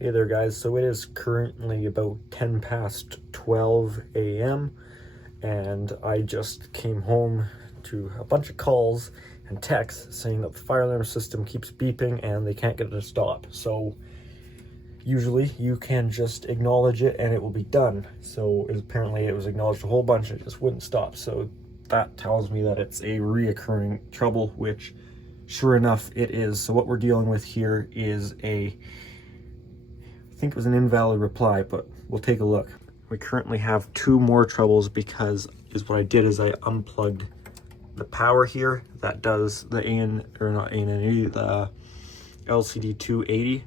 Hey there guys, so it is currently about 10 past 12 a.m. and I just came home to a bunch of calls and texts saying that the fire alarm system keeps beeping and they can't get it to stop. So usually you can just acknowledge it and it will be done. So apparently it was acknowledged a whole bunch and it just wouldn't stop. So that tells me that it's a reoccurring trouble, which sure enough it is. So what we're dealing with here is I think it was an invalid reply, but we'll take a look. We currently have two more troubles because what I did is I unplugged the power here that does the the LCD 280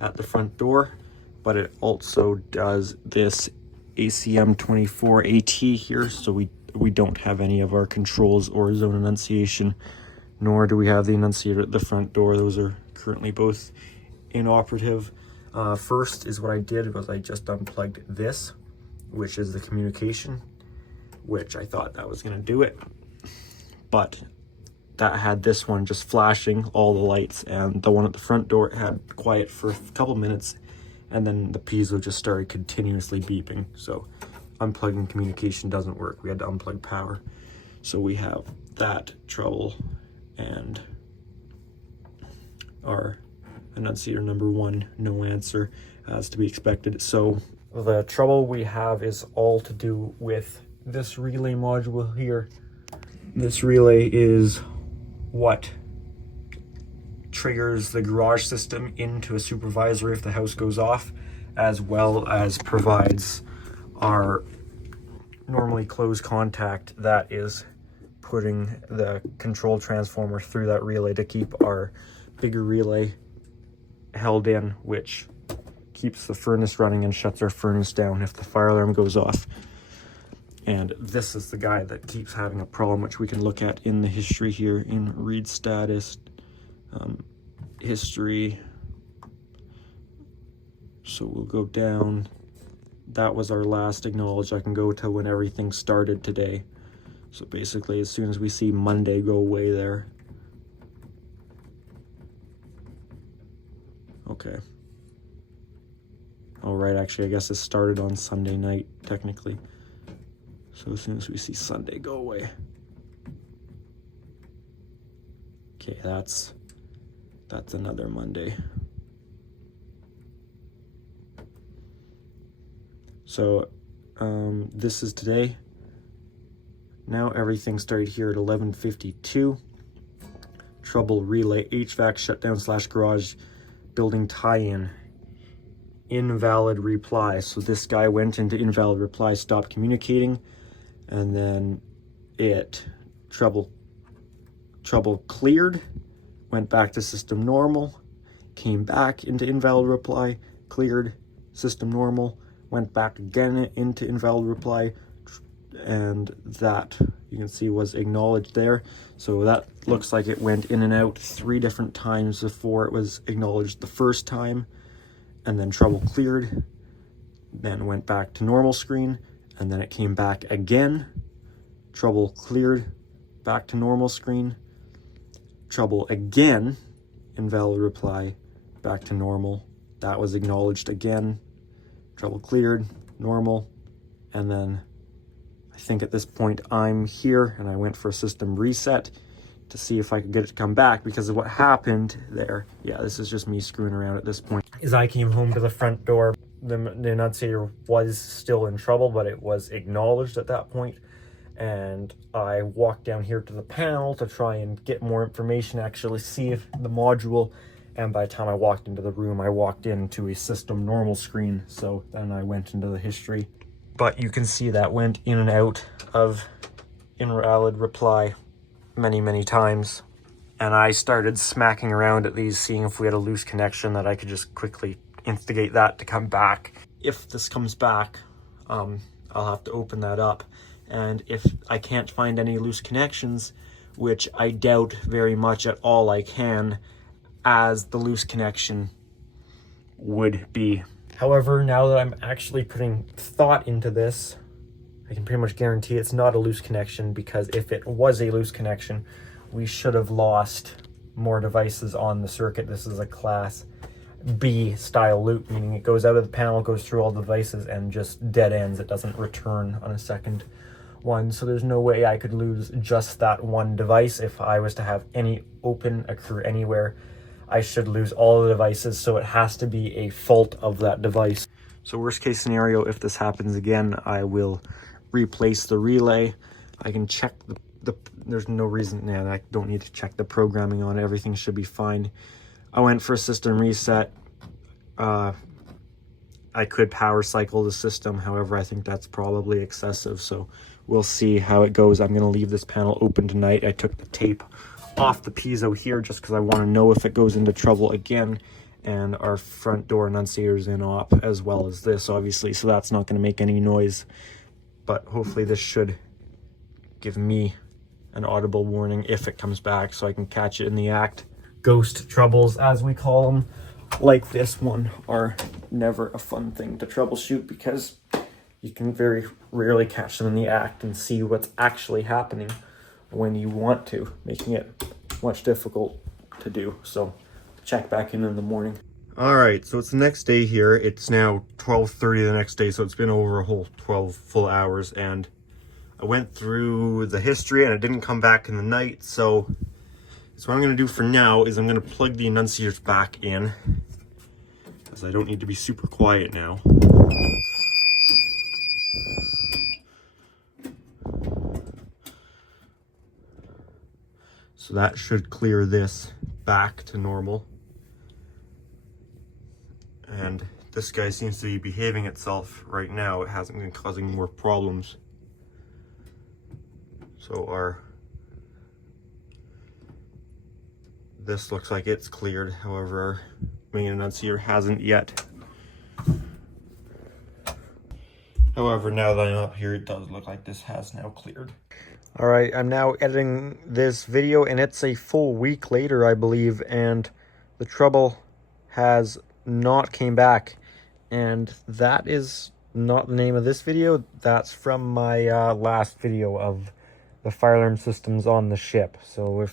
at the front door, but it also does this ACM 24 AT here. So we don't have any of our controls or zone enunciation, nor do we have the enunciator at the front door. Those are currently both inoperative. First is what I did was I just unplugged this, which is the communication, which I thought that was going to do it, but that had this one just flashing all the lights, and the one at the front door had quiet for a couple minutes, and then the piezo just started continuously beeping. So unplugging communication doesn't work. We had to unplug power. So we have that trouble, and our enunciator number one, no answer, as to be expected. So the trouble we have is all to do with this relay module here. This relay is what triggers the garage system into a supervisor if the house goes off, as well as provides our normally closed contact that is putting the control transformer through that relay to keep our bigger relay held in, which keeps the furnace running and shuts our furnace down if the fire alarm goes off. And this is the guy that keeps having a problem, which we can look at in the history here in read status, history. So we'll go down. That was our last acknowledge. I can go to when everything started today. So basically as soon as we see Monday go away there. Okay. All right, actually, I guess it started on Sunday night, technically. So as soon as we see Sunday go away. Okay, that's another Monday. So this is today. Now everything started here at 11:52. Trouble relay HVAC shutdown / garage building tie-in, invalid reply. So this guy went into invalid reply, stopped communicating, and then it trouble cleared, went back to system normal, came back into invalid reply, cleared, system normal, went back again into invalid reply, and that you can see was acknowledged there. So that looks like it went in and out 3 different times before it was acknowledged the first time, and then trouble cleared, then went back to normal screen, and then it came back again, trouble cleared, back to normal screen, trouble again, invalid reply, back to normal. That was acknowledged again, trouble cleared, normal, and then I think at this point I'm here and I went for a system reset to see if I could get it to come back, because of what happened there. Yeah, this is just me screwing around at this point. As I came home to the front door, the enunciator was still in trouble, but it was acknowledged at that point. And I walked down here to the panel to try and get more information, actually see if the module, and by the time I walked into the room, I walked into a system normal screen. So then I went into the history. But you can see that went in and out of invalid reply many times. And I started smacking around at these, seeing if we had a loose connection that I could just quickly instigate that to come back. If this comes back, I'll have to open that up. And if I can't find any loose connections, which I doubt very much at all I can, as the loose connection would be. However, now that I'm actually putting thought into this, I can pretty much guarantee it's not a loose connection, because if it was a loose connection, we should have lost more devices on the circuit. This is a class B style loop, meaning it goes out of the panel, goes through all the devices, and just dead ends. It doesn't return on a second one. So there's no way I could lose just that one device. If I was to have any open occur anywhere, I should lose all the devices. So it has to be a fault of that device. So worst case scenario, if this happens again, I will replace the relay. I can check there's no reason, and I don't need to check the programming on it. Everything should be fine. I went for a system reset. I could power cycle the system. However, I think that's probably excessive. So we'll see how it goes. I'm going to leave this panel open tonight. I took the tape off the piezo here just because I want to know if it goes into trouble again. And our front door annunciator's in op, as well as this, obviously. So that's not going to make any noise. But hopefully this should give me an audible warning if it comes back, so I can catch it in the act. Ghost troubles, as we call them, like this one, are never a fun thing to troubleshoot because you can very rarely catch them in the act and see what's actually happening when you want to, making it much difficult to do. So check back in the morning. All right, so it's the next day here. It's now 12:30 the next day, so it's been over a whole 12 full hours, and I went through the history and it didn't come back in the night. So what I'm going to do for now is I'm going to plug the annunciators back in, because I don't need to be super quiet now. So that should clear this back to normal. And this guy seems to be behaving itself right now. It hasn't been causing more problems. So this looks like it's cleared. However, our main annunciator hasn't yet. However, now that I'm up here, it does look like this has now cleared. All right, I'm now editing this video, and it's a full week later, I believe, and the trouble has not came back. And that is not the name of this video. That's from my last video of the fire alarm systems on the ship. So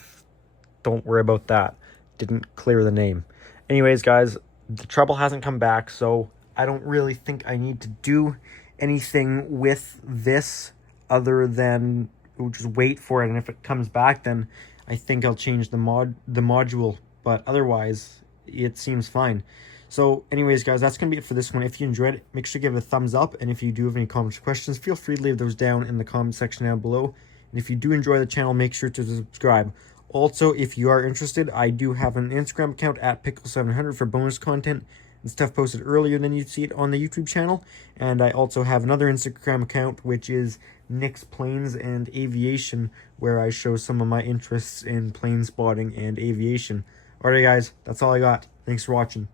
don't worry about that. Didn't clear the name. Anyways, guys, the trouble hasn't come back, so I don't really think I need to do anything with this other than just wait for it. And if it comes back, then I think I'll change the module. But otherwise, it seems fine. So anyways, guys, that's going to be it for this one. If you enjoyed it, make sure to give it a thumbs up. And if you do have any comments or questions, feel free to leave those down in the comment section down below. And if you do enjoy the channel, make sure to subscribe. Also, if you are interested, I do have an Instagram account at Pickle700 for bonus content and stuff posted earlier than you'd see it on the YouTube channel. And I also have another Instagram account, which is Nick's Planes and Aviation, where I show some of my interests in plane spotting and aviation. Alright, guys, that's all I got. Thanks for watching.